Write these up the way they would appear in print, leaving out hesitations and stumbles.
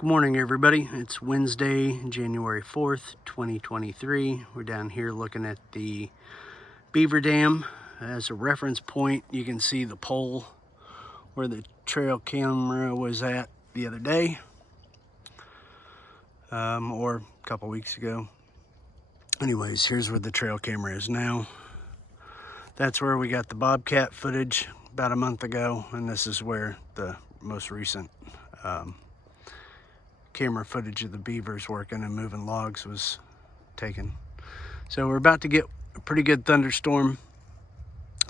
Good morning, everybody. It's Wednesday, January 4th, 2023. We're down here looking at the Beaver Dam. As a reference point, you can see the pole where the trail camera was at the other day, or a couple weeks ago. Anyways, here's where the trail camera is now. That's where we got the bobcat footage about a month ago, and this is where the most recent camera footage of the beavers working and moving logs was taken. So we're about to get a pretty good thunderstorm.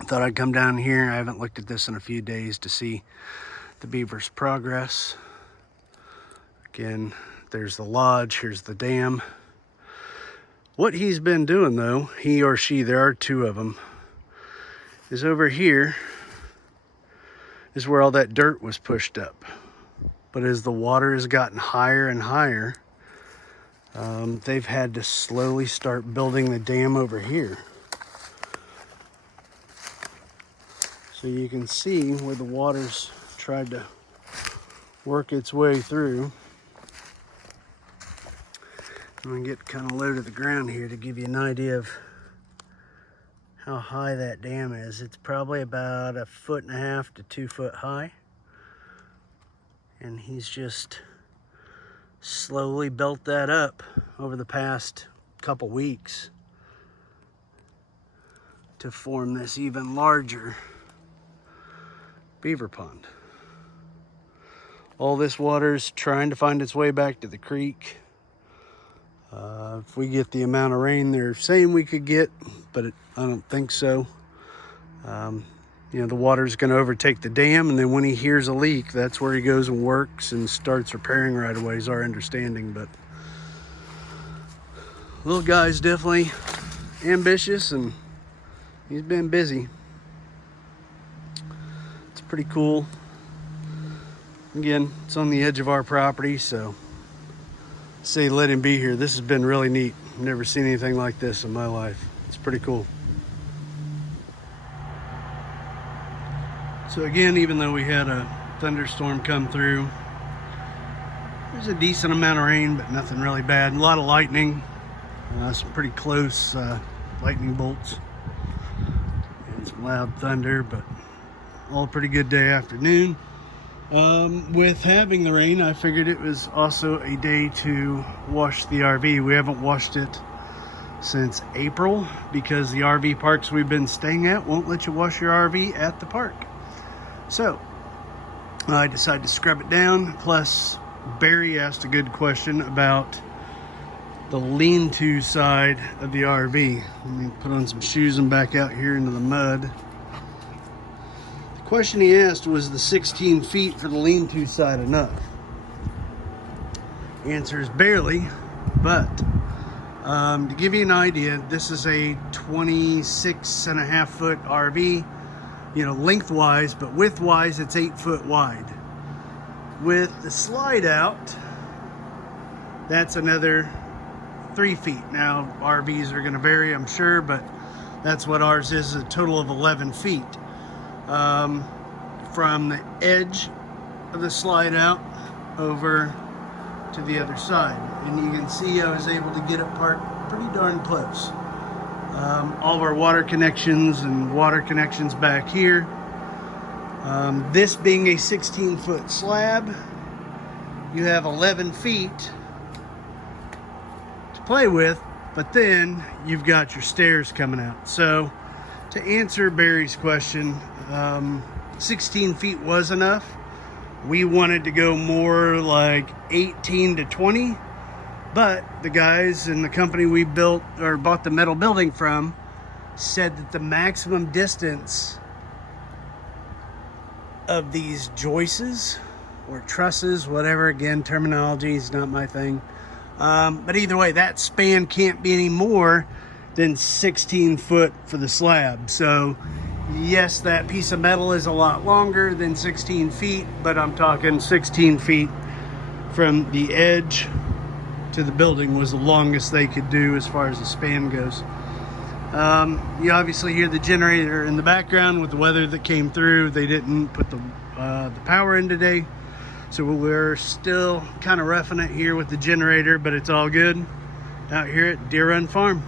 I thought I'd come down here. I haven't looked at this in a few days to see the beavers' progress. Again, there's the lodge, here's the dam. What he's been doing though, he or she, there are two of them, is over here is where all that dirt was pushed up. But as the water has gotten higher and higher, they've had to slowly start building the dam over here. So you can see where the water's tried to work its way through. I'm gonna get kind of low to the ground here to give you an idea of how high that dam is. It's probably about 1.5 to 2 foot high. And he's just slowly built that up over the past couple weeks to form this even larger beaver pond. All this water's trying to find its way back to the creek. If we get the amount of rain they're saying we could get, but I don't think so. You know, the water's going to overtake the dam, and then when he hears a leak, that's where he goes and works and starts repairing right away, is our understanding. But little guy's definitely ambitious, and he's been busy. It's pretty cool. Again, it's on the edge of our property, so say let him be here. This has been really neat. I've never seen anything like this in my life. It's pretty cool. So again, even though we had a thunderstorm come through, there's a decent amount of rain, but nothing really bad. A lot of lightning, some pretty close lightning bolts, and some loud thunder, but all a pretty good day afternoon. With having the rain, I figured it was also a day to wash the RV. We haven't washed it since April because the RV parks we've been staying at won't let you wash your RV at the park. So I decided to scrub it down. Plus, Barry asked a good question about the lean-to side of the RV. Let me put on some shoes and back out here into the mud. The question he asked was, the 16 feet for the lean-to side enough? The answer is barely, but to give you an idea, this is a 26.5 foot RV. You know, lengthwise, but widthwise, it's 8 foot wide. With the slide out, that's another 3 feet. Now, RVs are going to vary, I'm sure, but that's what ours is, a total of 11 feet. From the edge of the slide out over to the other side. And you can see I was able to get it parked pretty darn close. All of our water connections back here. This being a 16 foot slab, you have 11 feet to play with, but then you've got your stairs coming out. So to answer Barry's question, 16 feet was enough. We wanted to go more like 18 to 20. But the guys in the company we built or bought the metal building from said that the maximum distance of these joists or trusses, whatever, again, terminology is not my thing. But either way, that span can't be any more than 16 foot for the slab. So yes, that piece of metal is a lot longer than 16 feet, but I'm talking 16 feet from the edge to the building was the longest they could do as far as the span goes. You obviously hear the generator in the background with the weather that came through. They didn't put the power in today, So we're still kind of roughing it here with the generator, but it's all good out here at Deer Run Farm.